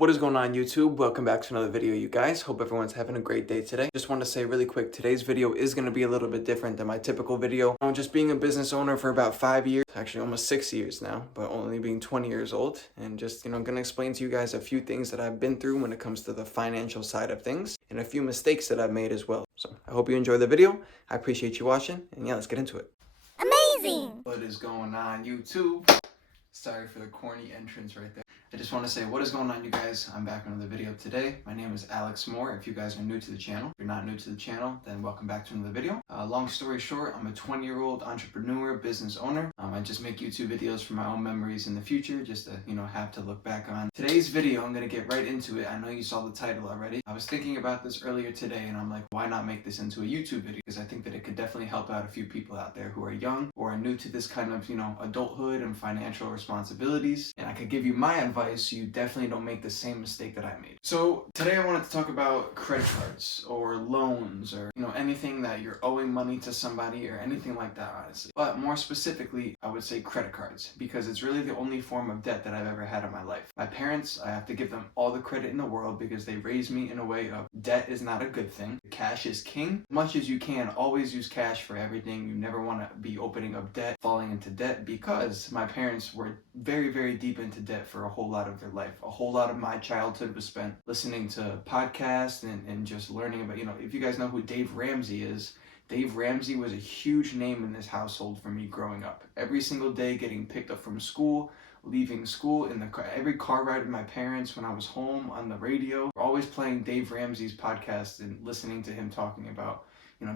What is going on YouTube? Welcome back to another video, you guys. Hope everyone's having a great day today. Just want to say really quick, today's video is going to be a little bit different than my typical video. I'm just being a business owner for about 5 years, actually almost 6 years now, but only being 20 years old. And just, going to explain to you guys a few things that I've been through when it comes to the financial side of things and a few mistakes that I've made as well. So I hope you enjoy the video. I appreciate you watching, and yeah, let's get into it. Amazing! What is going on YouTube? Sorry for the corny entrance right there. I just want to say what is going on, you guys. I'm back with another video today. My name is Alex Moore. If you guys are new to the channel, if you're not new to the channel, then welcome back to another video. Long story short, I'm a 20-year-old entrepreneur, business owner. I just make YouTube videos for my own memories in the future, just to, have to look back on. Today's video, I'm going to get right into it. I know you saw the title already. I was thinking about this earlier today, and I'm like, why not make this into a YouTube video? Because I think that it could definitely help out a few people out there who are young or are new to this kind of, adulthood and financial responsibilities. And I could give you my advice so you definitely don't make the same mistake that I made. So today I wanted to talk about credit cards or loans or, anything that you're owing money to somebody or anything like that, honestly. But more specifically, I would say credit cards, because it's really the only form of debt that I've ever had in my life. My parents, I have to give them all the credit in the world because they raised me in a way of debt is not a good thing. Cash is king. Much as you can, always use cash for everything. You never want to be opening up debt, falling into debt, because my parents were very, very deep into debt for a whole lot of their life. A whole lot of my childhood was spent listening to podcasts and just learning about, if you guys know who Dave Ramsey is, Dave Ramsey was a huge name in this household for me growing up. Every single day getting picked up from school, leaving school, in the car, every car ride with my parents when I was home on the radio, always playing Dave Ramsey's podcast and listening to him talking about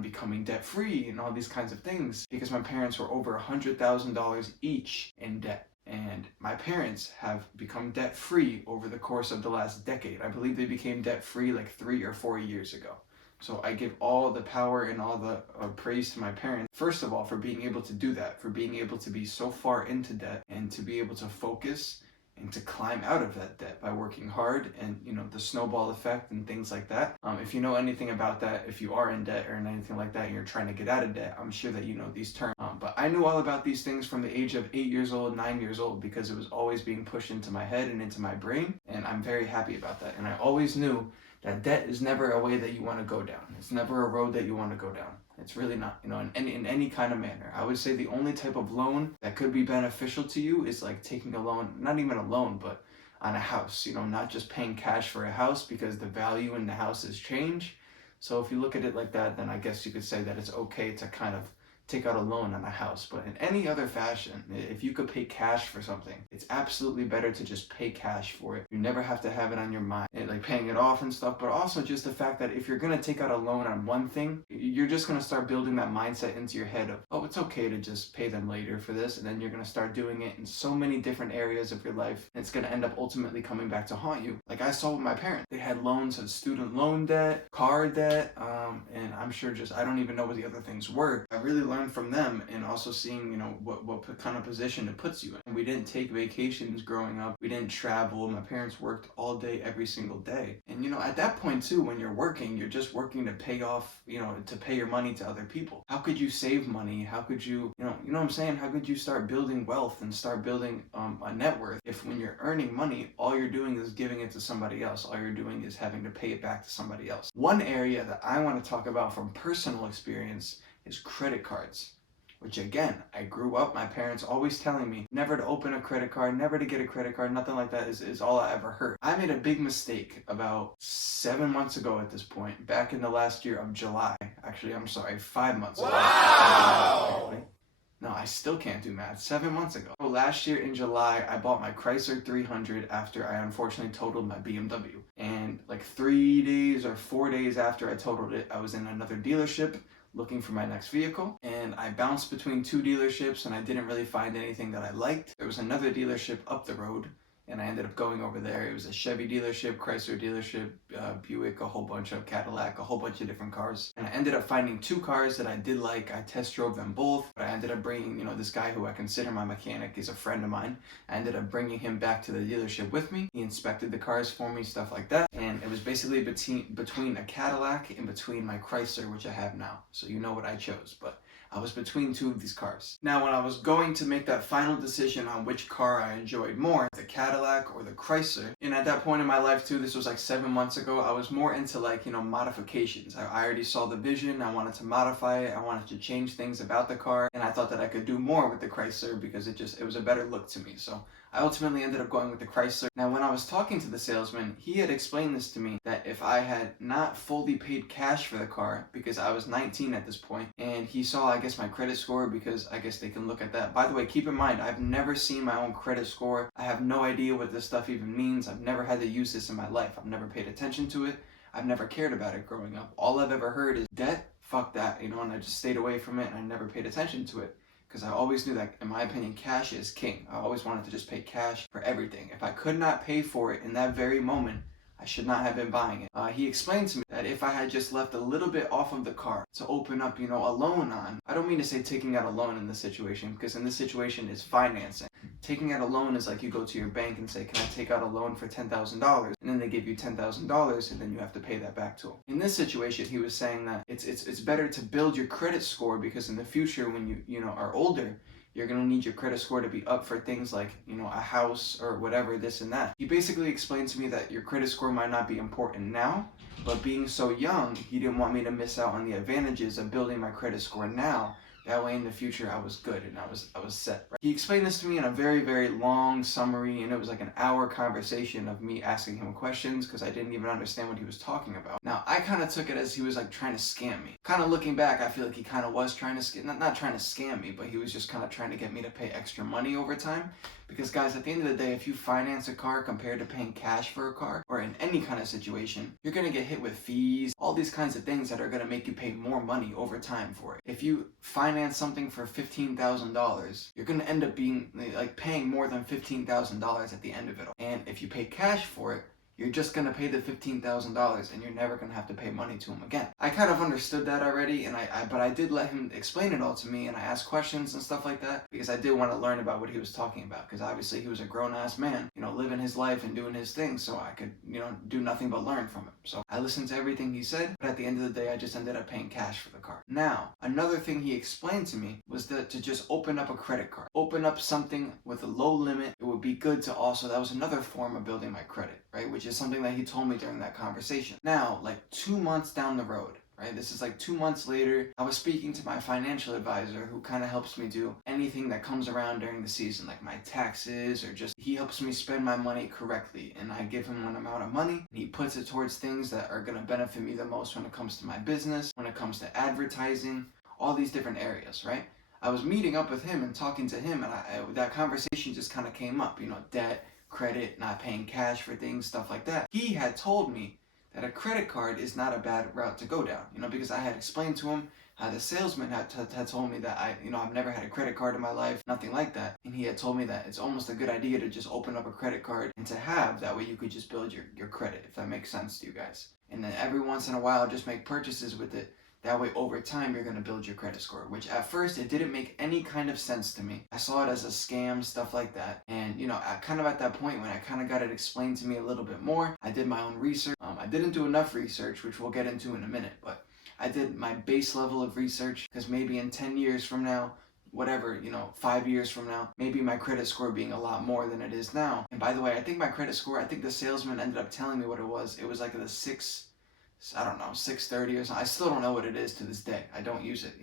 becoming debt free and all these kinds of things, because my parents were over $100,000 each in debt. And my parents have become debt free over the course of the last decade. I believe they became debt free like 3 or 4 years ago. So I give all the power and all the praise to my parents, first of all, for being able to do that, for being able to be so far into debt and to be able to focus and to climb out of that debt by working hard and, the snowball effect and things like that. If you know anything about that, if you are in debt or anything like that and you're trying to get out of debt, I'm sure that you know these terms. But I knew all about these things from the age of 8 years old, 9 years old, because it was always being pushed into my head and into my brain. And I'm very happy about that. And I always knew that debt is never a way that you want to go down. It's never a road that you want to go down. It's really not, in any kind of manner. I would say the only type of loan that could be beneficial to you is like taking a loan, not even a loan, but on a house, not just paying cash for a house, because the value in the house has changed. So if you look at it like that, then I guess you could say that it's okay to kind of take out a loan on a house. But in any other fashion, if you could pay cash for something, it's absolutely better to just pay cash for it. You never have to have it on your mind, like paying it off and stuff, but also just the fact that if you're going to take out a loan on one thing, you're just going to start building that mindset into your head of, oh, it's okay to just pay them later for this. And then you're going to start doing it in so many different areas of your life. And it's going to end up ultimately coming back to haunt you. Like I saw with my parents, they had loans of student loan debt, car debt, and I'm sure I don't even know what the other things were. I really learned from them, and also seeing what kind of position it puts you in. And we didn't take vacations growing up. We didn't travel. My parents worked all day every single day. And at that point too, when you're working, you're just working to pay off, to pay your money to other people. How could you save money? How could you what I'm saying, how could you start building wealth and start building a net worth if when you're earning money, all you're doing is giving it to somebody else? All you're doing is having to pay it back to somebody else. One area that I want to talk about from personal experience is credit cards. Which again, I grew up, my parents always telling me never to open a credit card, never to get a credit card, nothing like that is all I ever heard. I made a big mistake about 7 months ago at this point, back in the last year of July. Actually, I'm sorry, 5 months ago. Wow! No, I still can't do math. 7 months ago. Last year in July, I bought my Chrysler 300 after I unfortunately totaled my BMW. And like 3 days or 4 days after I totaled it, I was in another dealership looking for my next vehicle, and I bounced between 2 dealerships and I didn't really find anything that I liked. There was another dealership up the road and I ended up going over there. It was a Chevy dealership, Chrysler dealership, Buick, a whole bunch of Cadillac, a whole bunch of different cars. And I ended up finding 2 cars that I did like. I test drove them both, but I ended up bringing, this guy who I consider my mechanic is a friend of mine. I ended up bringing him back to the dealership with me. He inspected the cars for me, stuff like that. And it was basically between a Cadillac and between my Chrysler, which I have now. So you know what I chose, but I was between two of these cars. Now, when I was going to make that final decision on which car I enjoyed more, the Cadillac or the Chrysler, and at that point in my life too, this was like 7 months ago, I was more into like, modifications. I already saw the vision, I wanted to modify it, I wanted to change things about the car, and I thought that I could do more with the Chrysler because it was a better look to me. So I ultimately ended up going with the Chrysler. Now, when I was talking to the salesman, he had explained this to me, that if I had not fully paid cash for the car, because I was 19 at this point, and he saw, I guess, my credit score, because I guess they can look at that. By the way, keep in mind, I've never seen my own credit score. I have no idea what this stuff even means. I've never had to use this in my life. I've never paid attention to it. I've never cared about it growing up. All I've ever heard is debt, fuck that, and I just stayed away from it, and I never paid attention to it. Because I always knew that, in my opinion, cash is king. I always wanted to just pay cash for everything. If I could not pay for it in that very moment, I should not have been buying it. He explained to me that if I had just left a little bit off of the car to open up, a loan on, I don't mean to say taking out a loan in this situation, because in this situation it's financing. Taking out a loan is like you go to your bank and say, can I take out a loan for $10,000? And then they give you $10,000 and then you have to pay that back to them. In this situation, he was saying that it's better to build your credit score, because in the future when you are older, you're going to need your credit score to be up for things like, a house or whatever, this and that. He basically explained to me that your credit score might not be important now, but being so young, he didn't want me to miss out on the advantages of building my credit score now. That way in the future I was good and I was set. Right? He explained this to me in a very, very long summary, and it was like an hour conversation of me asking him questions because I didn't even understand what he was talking about. Now, I kind of took it as he was like trying to scam me. Kind of looking back, I feel like he kind of was trying to not trying to scam me, but he was just kind of trying to get me to pay extra money over time. Because guys, at the end of the day, if you finance a car compared to paying cash for a car, or in any kind of situation, you're going to get hit with fees, all these kinds of things that are going to make you pay more money over time for it. If you finance something for $15,000, you're going to end up being like paying more than $15,000 at the end of it all. And if you pay cash for it, you're just going to pay the $15,000 and you're never going to have to pay money to him again. I kind of understood that already, and but I did let him explain it all to me, and I asked questions and stuff like that because I did want to learn about what he was talking about, because obviously he was a grown-ass man, living his life and doing his thing, so I could, do nothing but learn from him. So I listened to everything he said, but at the end of the day, I just ended up paying cash for the car. Now, another thing he explained to me was to just open up a credit card. Open up something with a low limit. It would be good to also, that was another form of building my credit, right? Which is something that he told me during that conversation. Now, like 2 months down the road, right? This is like 2 months later, I was speaking to my financial advisor, who kind of helps me do anything that comes around during the season, like my taxes, or just he helps me spend my money correctly. And I give him an amount of money, and he puts it towards things that are going to benefit me the most when it comes to my business, when it comes to advertising, all these different areas, right? I was meeting up with him and talking to him, and that conversation just kind of came up, debt, credit, not paying cash for things, stuff like that. He had told me that a credit card is not a bad route to go down, because I had explained to him how the salesman had told me that I've never had a credit card in my life, nothing like that. And he had told me that it's almost a good idea to just open up a credit card and to have, that way you could just build your credit, if that makes sense to you guys. And then every once in a while, just make purchases with it. That way, over time, you're going to build your credit score, which at first, it didn't make any kind of sense to me. I saw it as a scam, stuff like that. And, kind of at that point, when I kind of got it explained to me a little bit more, I did my own research. I didn't do enough research, which we'll get into in a minute, but I did my base level of research, because maybe in 10 years from now, whatever, 5 years from now, maybe my credit score being a lot more than it is now. And by the way, I think my credit score, I think the salesman ended up telling me what it was. It was like the 630 or something. I still don't know what it is to this day. I don't use it,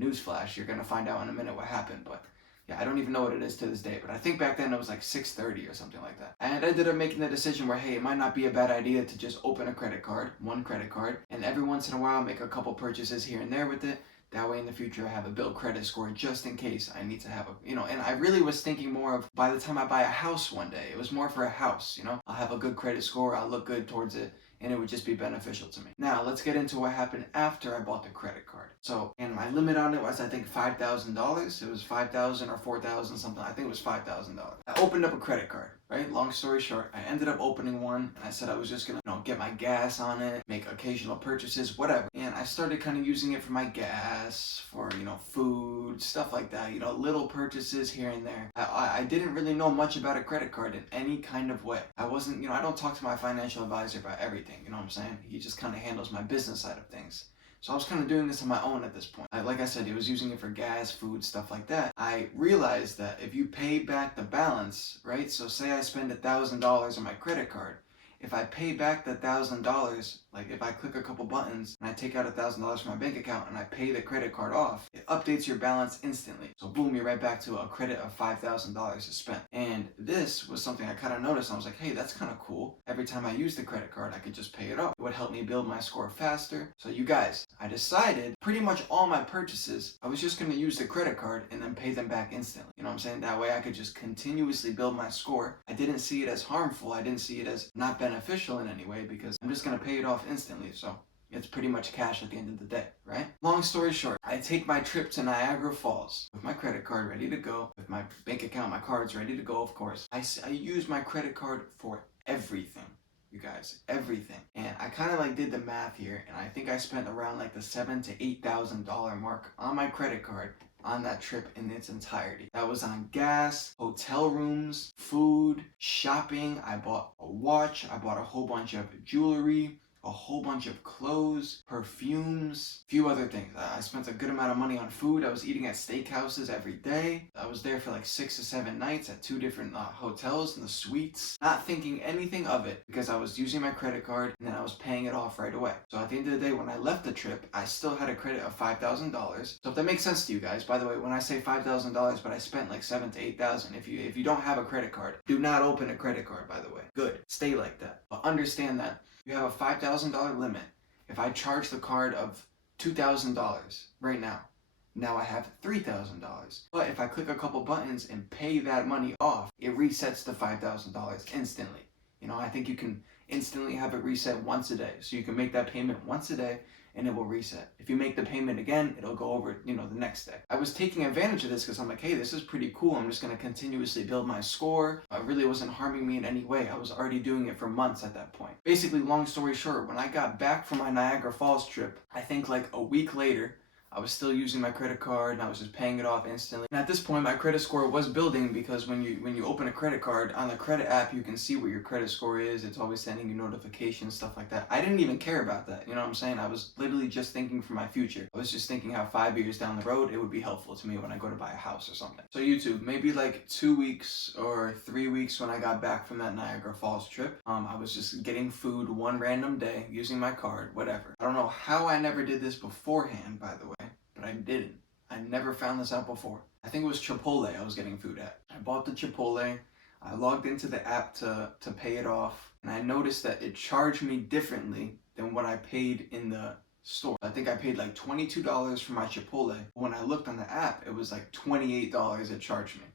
newsflash, you're going to find out in a minute what happened, but yeah, I don't even know what it is to this day, but I think back then it was like 630 or something like that. And I ended up making the decision where, hey, it might not be a bad idea to just open a credit card, one credit card, and every once in a while make a couple purchases here and there with it. That way in the future I have a built credit score just in case I need to have and I really was thinking more of, by the time I buy a house one day, it was more for a house, I'll have a good credit score, I'll look good towards it, and it would just be beneficial to me. Now, let's get into what happened after I bought the credit card. So, and my limit on it was, I think, $5,000. It was $5,000 or $4,000 something. I think it was $5,000. I opened up a credit card, right? Long story short, I ended up opening one, and I said I was just gonna, get my gas on it, make occasional purchases, whatever. And I started kind of using it for my gas, for, food, stuff like that, little purchases here and there. I didn't really know much about a credit card in any kind of way. I wasn't, I don't talk to my financial advisor about everything, you know what I'm saying? He just kind of handles my business side of things. So I was kind of doing this on my own at this point. Like I said, it was using it for gas, food, stuff like that. I realized that if you pay back the balance, right? So say I spend $1,000 on my credit card. If I pay back the $1,000, like if I click a couple buttons and I take out $1,000 from my bank account and I pay the credit card off, it updates your balance instantly. So boom, you're right back to a credit of $5,000 spent. And this was something I kind of noticed. I was like, hey, that's kind of cool. Every time I use the credit card, I could just pay it off. It would help me build my score faster. So you guys, I decided pretty much all my purchases, I was just going to use the credit card and then pay them back instantly. You know what I'm saying? That way I could just continuously build my score. I didn't see it as harmful. I didn't see it as not beneficial in any way because I'm just going to pay it off instantly. So it's pretty much cash at the end of the day, right? Long story short, I take my trip to Niagara Falls with my credit card ready to go, with my bank account, my cards ready to go, of course. I use my credit card for everything, you guys, everything. And I kind of like did the math here, and I think I spent around like the $7,000 to $8,000 mark on my credit card on that trip in its entirety. That was on gas, hotel rooms, food, shopping. I bought a watch, I bought a whole bunch of jewelry, a whole bunch of clothes, perfumes, a few other things. I spent a good amount of money on food. I was eating at steakhouses every day. I was there for like 6 to 7 nights at 2 different hotels in the suites, not thinking anything of it because I was using my credit card and then I was paying it off right away. So at the end of the day, when I left the trip, I still had a credit of $5,000. So if that makes sense to you guys, by the way, when I say $5,000, but I spent like $7,000 to $8,000, if you don't have a credit card, do not open a credit card, by the way. Good. Stay like that. But understand that you have a $5,000 limit. If I charge the card of $2,000 right now I have $3,000. But if I click a couple buttons and pay that money off, it resets the $5,000 instantly. You know, I think you can instantly have it reset once a day. So you can make that payment once a day and it will reset. If you make the payment again, it'll go over, the next day. I was taking advantage of this because I'm like, hey, this is pretty cool. I'm just going to continuously build my score. It really wasn't harming me in any way. I was already doing it for months at that point. Basically, long story short, when I got back from my Niagara Falls trip, I think like a week later, I was still using my credit card and I was just paying it off instantly. And at this point, my credit score was building because when you open a credit card on the credit app, you can see what your credit score is. It's always sending you notifications, stuff like that. I didn't even care about that. You know what I'm saying? I was literally just thinking for my future. I was just thinking how 5 years down the road, it would be helpful to me when I go to buy a house or something. So YouTube, maybe like 2 weeks or 3 weeks when I got back from that Niagara Falls trip, I was just getting food one random day using my card, whatever. I don't know how I never did this beforehand, by the way. But I didn't. I never found this out before. I think it was Chipotle I was getting food at. I bought the Chipotle. I logged into the app to pay it off. And I noticed that it charged me differently than what I paid in the store. I think I paid like $22 for my Chipotle. When I looked on the app, it was like $28 it charged me.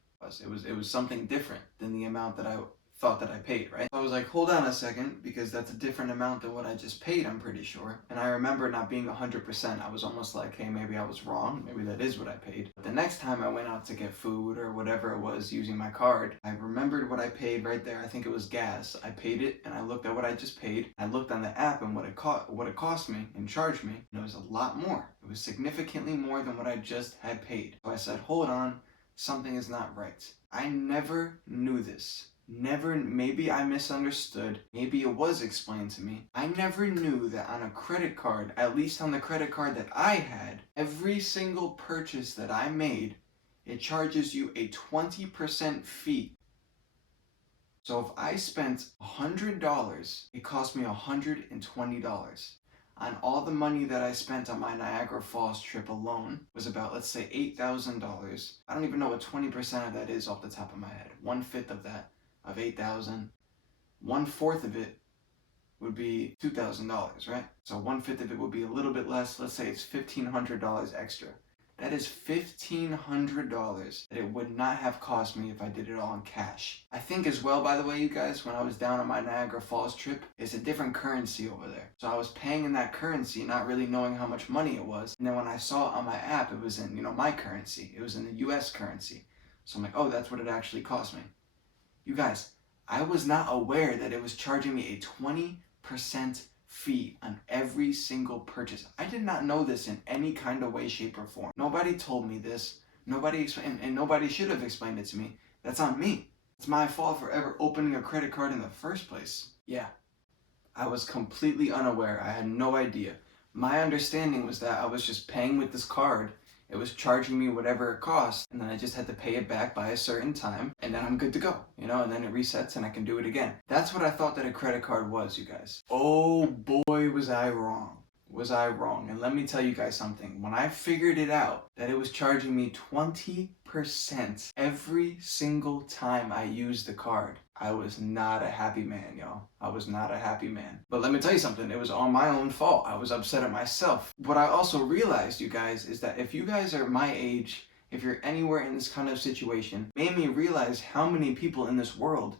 It was something different than the amount that I thought that I paid, right? So I was like, hold on a second, because that's a different amount than what I just paid, I'm pretty sure. And I remember not being 100%. I was almost like, hey, maybe I was wrong. Maybe that is what I paid. But the next time I went out to get food or whatever it was using my card, I remembered what I paid right there. I think it was gas. I paid it and I looked at what I just paid. I looked on the app and what it cost me and charged me, and it was a lot more. It was significantly more than what I just had paid. So I said, hold on, something is not right. I never knew this. Maybe I misunderstood. Maybe it was explained to me. I never knew that on a credit card, at least on the credit card that I had, every single purchase that I made, it charges you a 20% fee. So if I spent $100, it cost me $120. On all the money that I spent on my Niagara Falls trip alone was about, let's say, $8,000. I don't even know what 20% of that is off the top of my head. 1/5 of that. Of 8,000, 1/4 of it would be $2,000, right? So 1/5 of it would be a little bit less. Let's say it's $1,500 extra. That is $1,500 that it would not have cost me if I did it all in cash. I think as well, by the way, you guys, when I was down on my Niagara Falls trip, it's a different currency over there. So I was paying in that currency, not really knowing how much money it was. And then when I saw it on my app, it was in, my currency. It was in the US currency. So I'm like, oh, that's what it actually cost me. You guys, I was not aware that it was charging me a 20% fee on every single purchase. I did not know this in any kind of way, shape, or form. Nobody told me this. Nobody should have explained it to me. That's on me. It's my fault for ever opening a credit card in the first place. Yeah, I was completely unaware. I had no idea. My understanding was that I was just paying with this card. It was charging me whatever it cost, and then I just had to pay it back by a certain time, and then I'm good to go, and then it resets and I can do it again. That's what I thought that a credit card was, you guys. Oh boy, was I wrong. Was I wrong? And let me tell you guys something. When I figured it out, that it was charging me 20% every single time I used the card, I was not a happy man, y'all. I was not a happy man. But let me tell you something, it was all my own fault. I was upset at myself. What I also realized, you guys, is that if you guys are my age, if you're anywhere in this kind of situation, made me realize how many people in this world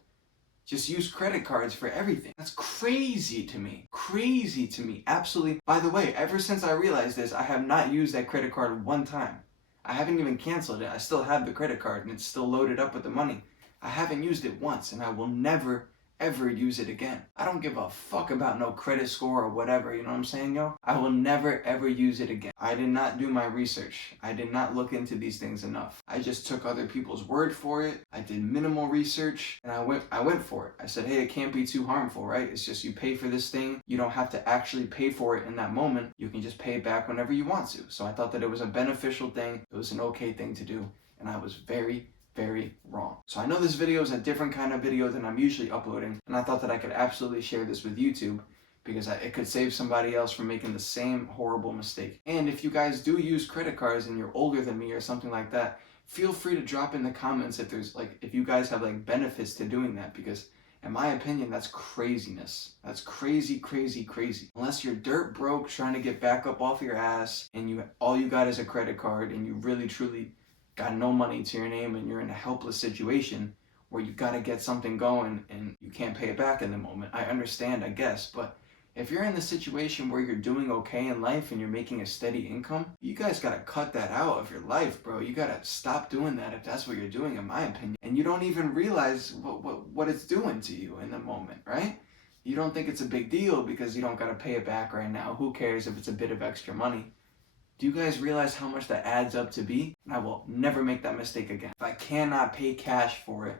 just use credit cards for everything. That's crazy to me. Crazy to me. Absolutely. By the way, ever since I realized this, I have not used that credit card one time. I haven't even canceled it. I still have the credit card and it's still loaded up with the money. I haven't used it once and I will never ever use it again. I don't give a fuck about no credit score or whatever, you know what I'm saying, yo? I will never ever use it again. I did not do my research. I did not look into these things enough. I just took other people's word for it. I did minimal research and I went for it. I said, hey, it can't be too harmful, right? It's just you pay for this thing. You don't have to actually pay for it in that moment. You can just pay it back whenever you want to. So I thought that it was a beneficial thing. It was an okay thing to do. And I was very wrong. So I know this video is a different kind of video than I'm usually uploading, and I thought that I could absolutely share this with YouTube because it could save somebody else from making the same horrible mistake. And if you guys do use credit cards and you're older than me or something like that, feel free to drop in the comments if you guys have benefits to doing that, because in my opinion, that's craziness. That's crazy. Unless you're dirt broke trying to get back up off your ass and all you got is a credit card and you really truly got no money to your name and you're in a helpless situation where you gotta get something going and you can't pay it back in the moment. I understand, I guess, but if you're in the situation where you're doing okay in life and you're making a steady income, you guys gotta cut that out of your life, bro. You gotta stop doing that if that's what you're doing, in my opinion. And you don't even realize what it's doing to you in the moment, right? You don't think it's a big deal because you don't gotta pay it back right now. Who cares if it's a bit of extra money? Do you guys realize how much that adds up to be? I will never make that mistake again. If I cannot pay cash for it,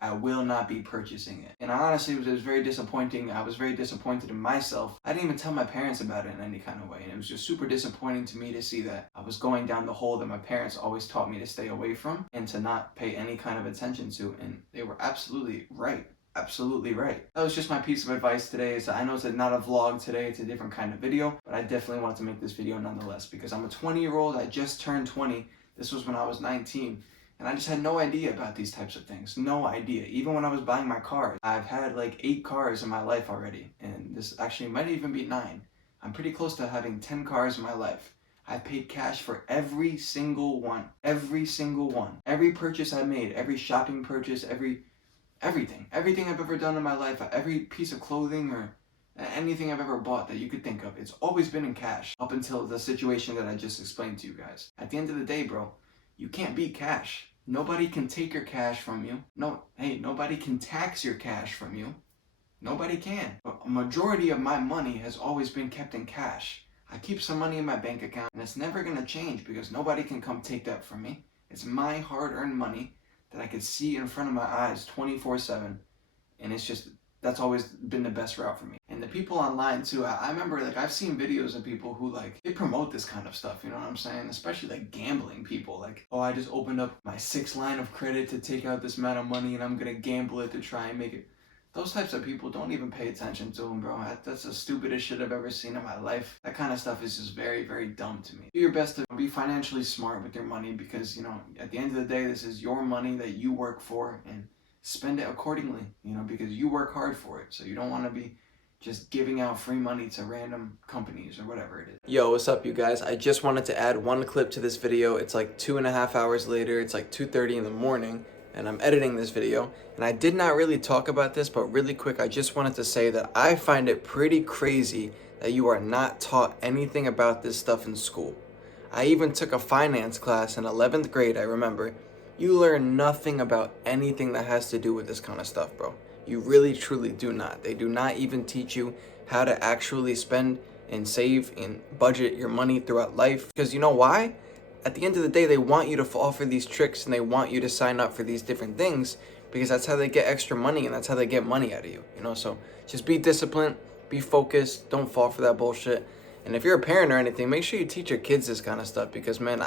I will not be purchasing it. And honestly, it was very disappointing. I was very disappointed in myself. I didn't even tell my parents about it in any kind of way. And it was just super disappointing to me to see that I was going down the hole that my parents always taught me to stay away from and to not pay any kind of attention to. And they were absolutely right. Absolutely right. That was just my piece of advice today. So I know it's not a vlog today, it's a different kind of video, but I definitely wanted to make this video nonetheless because I'm a 20-year-old, I just turned 20. This was when I was 19. And I just had no idea about these types of things. No idea. Even when I was buying my car, I've had 8 cars in my life already. And this actually might even be 9. I'm pretty close to having 10 cars in my life. I paid cash for every single one. Every single one. Every purchase I made, every shopping purchase, everything I've ever done in my life, every piece of clothing or anything I've ever bought that you could think of, it's always been in cash up until the situation that I just explained to you guys. At the end of the day, bro, you can't beat cash. Nobody can take your cash from you. Nobody can tax your cash from you. Nobody can. But a majority of my money has always been kept in cash. I keep some money in my bank account and it's never gonna change because nobody can come take that from me. It's my hard-earned money that I could see in front of my eyes 24/7, and that's always been the best route for me. And the people online too, I remember I've seen videos of people who they promote this kind of stuff, you know what I'm saying? Especially gambling people, oh, I just opened up my 6th line of credit to take out this amount of money and I'm gonna gamble it to try and make it. Those types of people, don't even pay attention to them, bro. That's the stupidest shit I've ever seen in my life. That kind of stuff is just very dumb to me. Do your best to be financially smart with your money because, at the end of the day, this is your money that you work for, and spend it accordingly, because you work hard for it. So you don't want to be just giving out free money to random companies or whatever it is. Yo, what's up, you guys? I just wanted to add one clip to this video. It's 2.5 hours later. It's 2:30 in the morning. And I'm editing this video, and I did not really talk about this, but really quick, I just wanted to say that I find it pretty crazy that you are not taught anything about this stuff in school. I even took a finance class in 11th grade, I remember. You learn nothing about anything that has to do with this kind of stuff, bro. You really, truly do not. They do not even teach you how to actually spend and save and budget your money throughout life. Because you know why? At the end of the day, they want you to fall for these tricks and they want you to sign up for these different things because that's how they get extra money and that's how they get money out of you, So just be disciplined, be focused, don't fall for that bullshit. And if you're a parent or anything, make sure you teach your kids this kind of stuff, because man,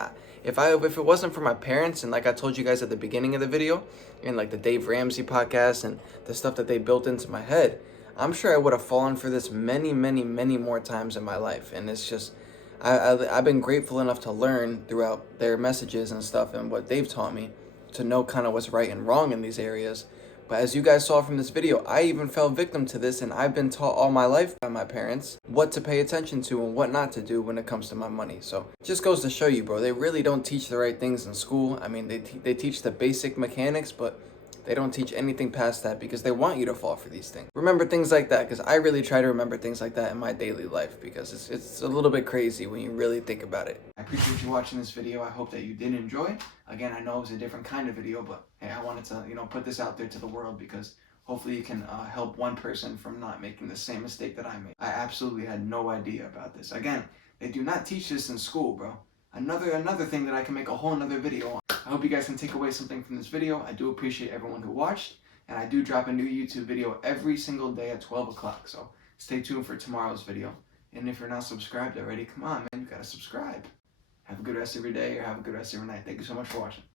if it wasn't for my parents, and like I told you guys at the beginning of the video, and like the Dave Ramsey podcast and the stuff that they built into my head, I'm sure I would have fallen for this many, many, many more times in my life. And it's just, I've been grateful enough to learn throughout their messages and stuff and what they've taught me to know kind of what's right and wrong in these areas. But as you guys saw from this video, I even fell victim to this, and I've been taught all my life by my parents what to pay attention to and what not to do when it comes to my money. So it just goes to show you, bro, they really don't teach the right things in school. I mean, they teach the basic mechanics, but they don't teach anything past that because they want you to fall for these things. Remember things like that, because I really try to remember things like that in my daily life, because it's a little bit crazy when you really think about it. I appreciate you watching this video. I hope that you did enjoy. Again, I know it was a different kind of video, but hey, I wanted to, put this out there to the world, because hopefully you can help one person from not making the same mistake that I made. I absolutely had no idea about this. Again, they do not teach this in school, bro. Another thing that I can make a whole another video on. I hope you guys can take away something from this video. I do appreciate everyone who watched, and I do drop a new YouTube video every single day at 12 o'clock, so stay tuned for tomorrow's video. And if you're not subscribed already, come on, man, you gotta subscribe. Have a good rest of your day, or have a good rest of your night. Thank you so much for watching.